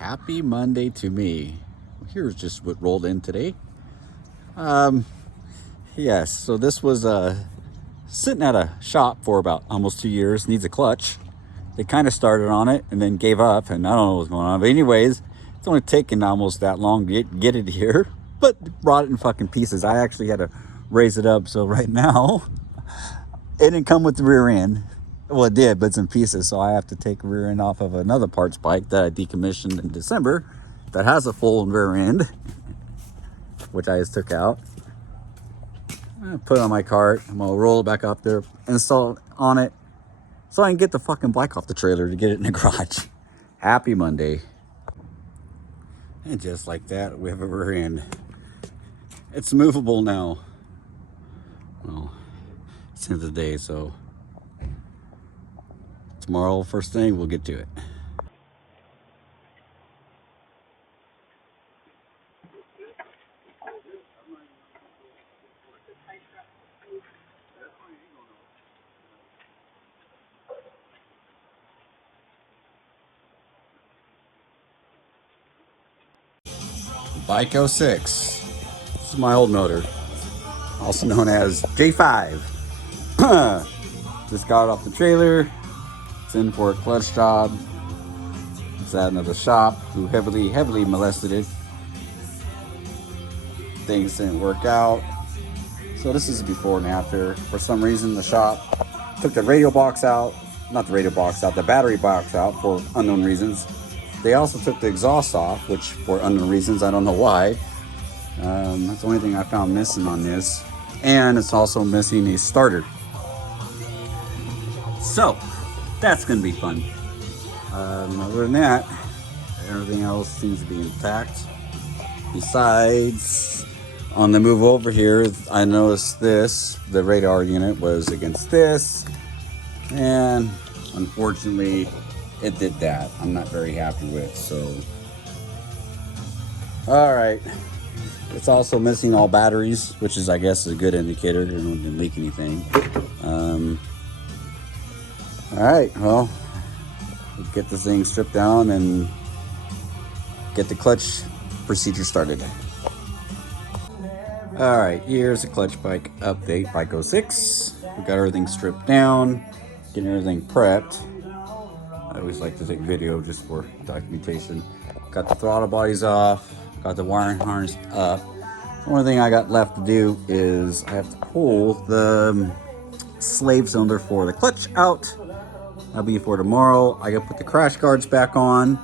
Happy Monday to me. Here's just what rolled in today. Yes, so this was sitting at a shop for about almost 2 years. Needs a clutch. They kind of started on it and then gave up, and I don't know what's going on. But anyways, it's only taken almost that long to get it here, but brought it in fucking pieces. I actually had to raise it up, so right now it didn't come with the rear end. Well, it did, but it's in pieces, so I have to take rear end off of another parts bike that I decommissioned in December that has a full rear end, which I just took out. I put it on my cart. I'm gonna roll it back up there, install it on it, so I can get the fucking bike off the trailer to get it in the garage. Happy Monday. And just like that, we have a rear end. It's movable now. Well, it's the end of the day, so tomorrow, first thing, we'll get to it. Bike 06. This is my old motor, also known as J5. Just got it off the trailer. It's in for a clutch job. It's at another shop who heavily molested it. Things didn't work out. So this is before and after. For some reason, the shop took the radio box out. Not the radio box out, the battery box out for unknown reasons. They also took the exhaust off, which for unknown reasons, I don't know why. That's the only thing I found missing on this. And it's also missing a starter. So, that's gonna be fun. Other than that, everything else seems to be intact. Besides, on the move over here, I noticed this, the radar unit was against this. And unfortunately, it did that. I'm not very happy with, so. All right. It's also missing all batteries, which is, I guess, a good indicator. It didn't leak anything. All right, well, we'll get this thing stripped down and get the clutch procedure started. All right, here's a clutch bike update, Bike 06. We got everything stripped down, getting everything prepped. I always like to take video just for documentation. Got the throttle bodies off, got the wiring harness up. The only thing I got left to do is I have to pull the slave cylinder for the clutch out. That'll be for tomorrow. I gotta put the crash guards back on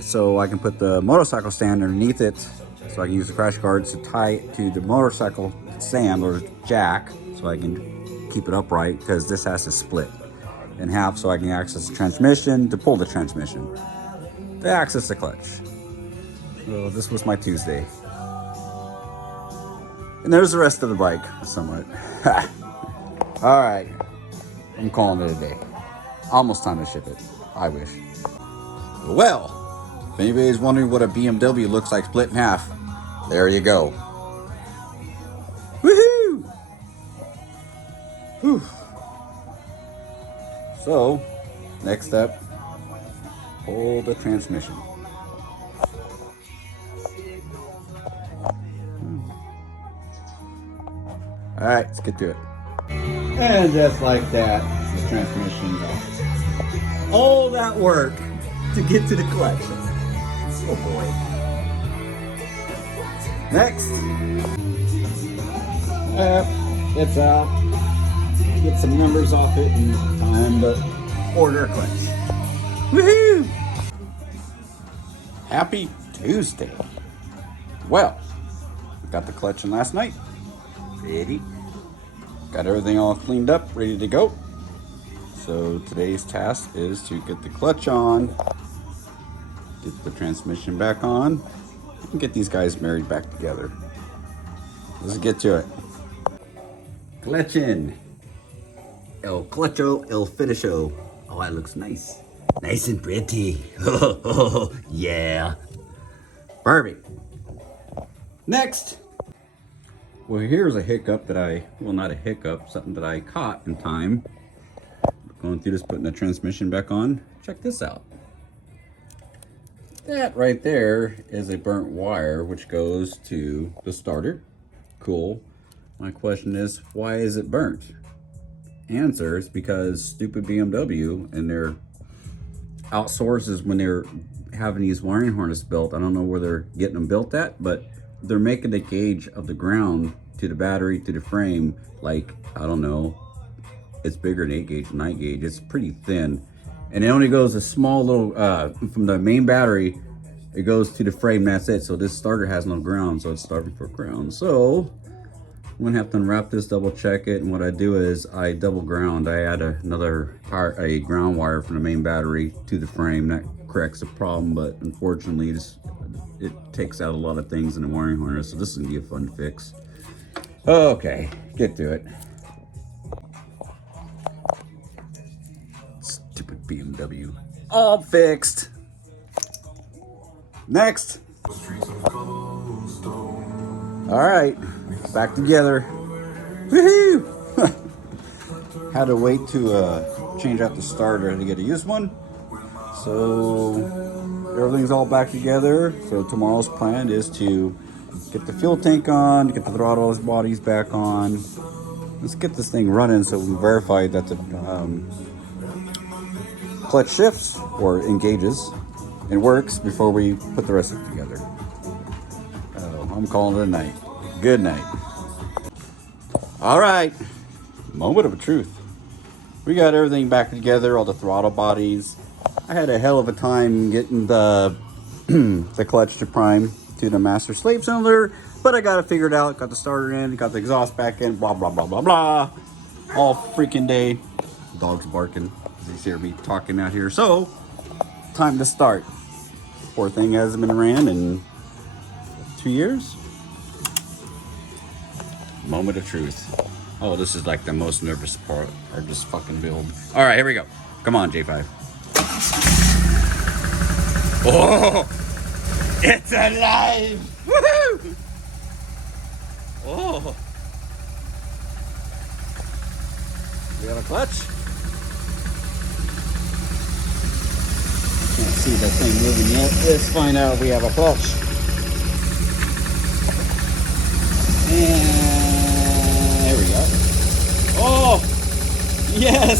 so I can put the motorcycle stand underneath it, so I can use the crash guards to tie it to the motorcycle stand or jack so I can keep it upright, because this has to split in half so I can access the transmission, to pull the transmission, to access the clutch. So this was my Tuesday. And there's the rest of the bike, somewhat. All right, I'm calling it a day. Almost time to ship it, I wish. Well, if anybody's wondering what a BMW looks like split in half, there you go. Woohoo! Whew. So, next step, pull the transmission. All right, let's get to it. And just like that, the transmission goes. All that work to get to the clutch. Oh boy. Next. It's out. Get some numbers off it and time to order a clutch. Woohoo! Happy Tuesday. Well, got the clutch in last night. Ready. Got everything all cleaned up, ready to go. So today's task is to get the clutch on, get the transmission back on, and get these guys married back together. Let's get to it. Clutch in. El clutcho, el finisho. Oh, that looks nice. Nice and pretty. Oh, yeah. Perfect. Next. Well, here's a hiccup that well, not a hiccup, something that I caught in time. Going through this, putting the transmission back on. Check this out. That right there is a burnt wire which goes to the starter. Cool. My question is, why is it burnt? Answer is because stupid BMW and their outsources when they're having these wiring harness built. I don't know where they're getting them built at, but they're making the gauge of the ground to the battery to the frame like, I don't know, it's bigger than 8 gauge, 9 gauge. It's pretty thin. And it only goes a small little, from the main battery, it goes to the frame, that's it. So this starter has no ground, so it's starting for ground. So I'm gonna have to unwrap this, double check it, and what I do is I double ground. I add another a ground wire from the main battery to the frame. That corrects the problem, but unfortunately it takes out a lot of things in the wiring harness, so this is gonna be a fun fix. Okay, get to it. Stupid BMW. All fixed. Next. All right, back together. Woohoo! Had to wait to change out the starter to get a used one. So everything's all back together. So tomorrow's plan is to get the fuel tank on, get the throttle bodies back on. Let's get this thing running so we can verify that the clutch shifts or engages and works before we put the rest of it together. I'm calling it a night. Good night. All right, moment of truth. We got everything back together, all the throttle bodies. I had a hell of a time getting the the clutch to prime to the master slave cylinder, but I got it figured out, got the starter in, got the exhaust back in, blah, blah, blah, blah, blah. All freaking day. Dogs barking, as you hear me talking out here. So, time to start. Poor thing hasn't been ran in 2 years. Moment of truth. Oh, this is like the most nervous part of this fucking build. All right, here we go. Come on, J5. Oh, it's alive! Woohoo! Oh. We have a clutch. Can't see that thing moving yet. Let's find out if we have a clutch. And there we go. Oh, yes,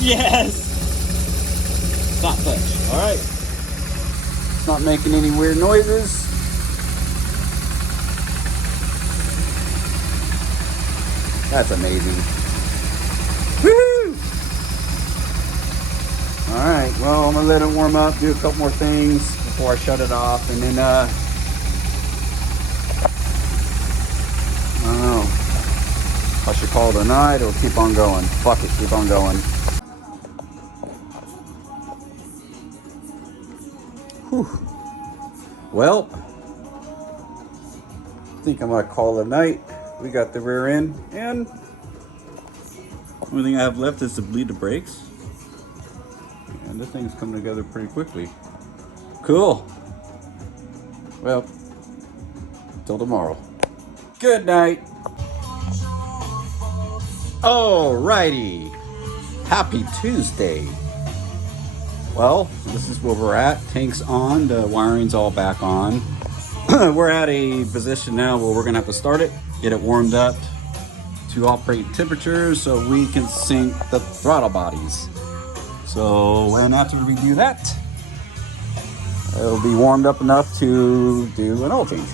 yes. It's not clutch. All right. It's not making any weird noises. That's amazing. Woohoo! All right. Well, I'm gonna let it warm up, do a couple more things before I shut it off, and then I don't know. I should call it a night or keep on going. Fuck it, keep on going. Whew. Well, I think I'm gonna call it a night. We got the rear end, and the only thing I have left is to bleed the brakes. And this thing's coming together pretty quickly. Cool. Well, till tomorrow. Good night. Alrighty. Happy Tuesday. Well, this is where we're at. Tank's on, the wiring's all back on. We're at a position now where we're gonna have to start it, get it warmed up to operate temperatures so we can sync the throttle bodies. So, and after we do that, it'll be warmed up enough to do an oil change.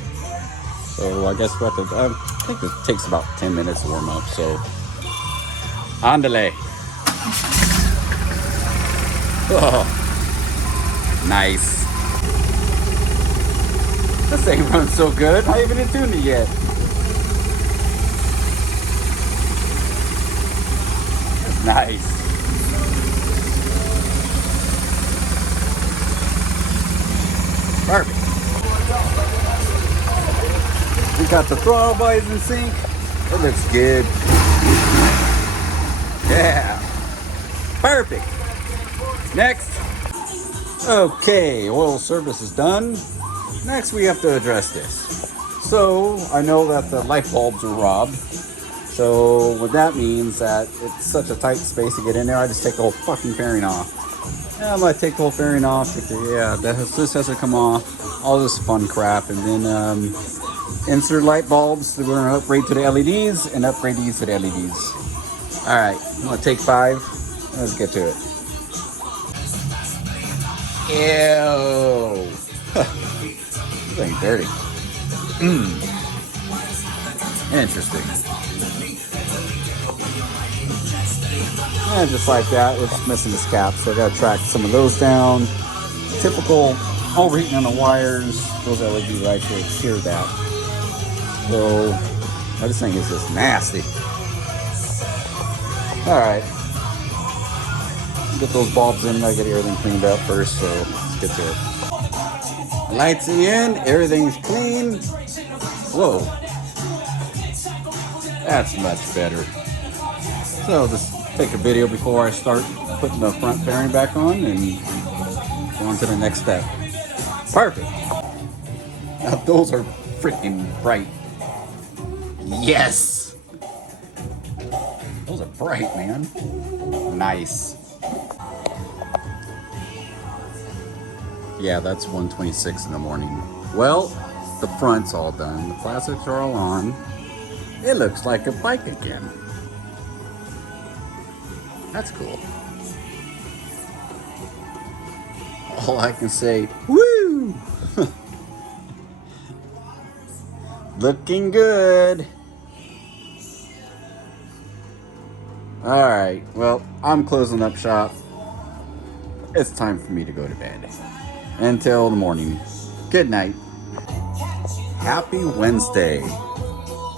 So I guess we'll have to, I think this takes about 10 minutes to warm up, so on delay. Oh, nice. This thing runs so good, I haven't even tuned it yet. That's nice. Perfect. We got the throttle bodies in sync. It looks good. Yeah. Perfect. Next. Okay, oil service is done. Next we have to address this. So I know that the light bulbs were robbed. So what that means that it's such a tight space to get in there, I just take the whole fucking fairing off. Yeah, I'm gonna take the whole fairing off. Yeah, this has to come off. All this fun crap, and then insert light bulbs. We're gonna upgrade to the LEDs and upgrade these to the LEDs. All right, I'm gonna take 5. Let's get to it. Ew. This ain't dirty. Interesting. And just like that, it's missing this cap, so I gotta track some of those down. Typical overheating on the wires. Those LED lights will cure that. So this thing is just nasty. All right, get those bulbs in. I get everything cleaned up first, so let's get to it. Lights in, everything's clean. Whoa, that's much better. So just take a video before I start putting the front fairing back on and go on to the next step. Perfect. Now those are freaking bright. Yes. Those are bright, man. Nice. Yeah, that's 1:26 in the morning. Well, the front's all done. The plastics are all on. It looks like a bike again. That's cool. All I can say, woo! Looking good. All right, well, I'm closing up shop. It's time for me to go to bed. Until the morning. Good night. Happy Wednesday.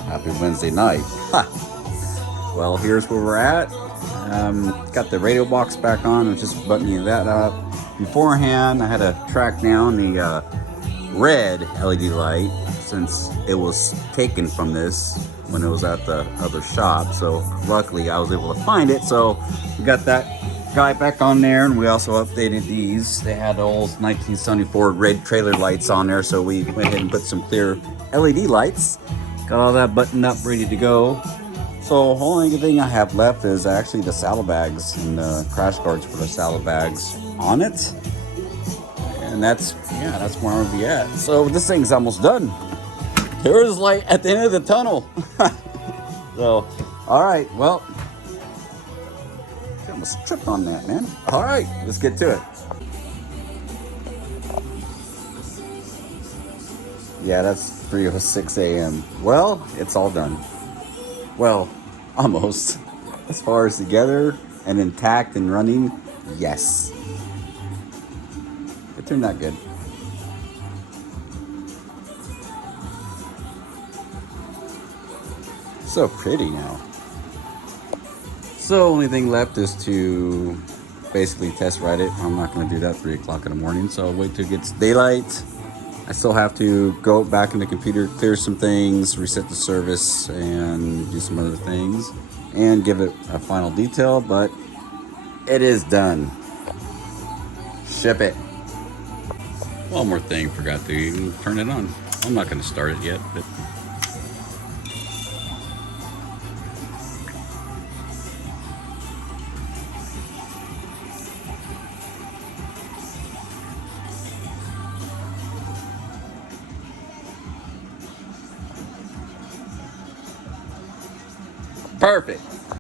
Happy Wednesday night. Ha. Well, here's where we're at. Got the radio box back on. I was just buttoning that up. Beforehand, I had to track down the red LED light since it was taken from this when it was at the other shop. So luckily I was able to find it. So we got that guy back on there, and we also updated these. They had old 1974 red trailer lights on there, so we went ahead and put some clear LED lights. Got all that buttoned up, ready to go. So the only thing I have left is actually the saddlebags and the crash guards for the saddlebags on it. And that's where I'm gonna be at. So this thing's almost done. There is light at the end of the tunnel. So, all right, well, I almost tripped on that, man. All right, let's get to it. Yeah, that's 3:06 a.m. Well, it's all done. Well, almost. As far as together and intact and running, yes. It turned out good. So pretty now. So only thing left is to basically test ride it. I'm not going to do that 3 o'clock in the morning, so I'll wait till it gets daylight. I still have to go back in the computer, clear some things, reset the service, and do some other things, and give it a final detail, but it is done. Ship it. One more thing, forgot to even turn it on. I'm not going to start it yet, but perfect.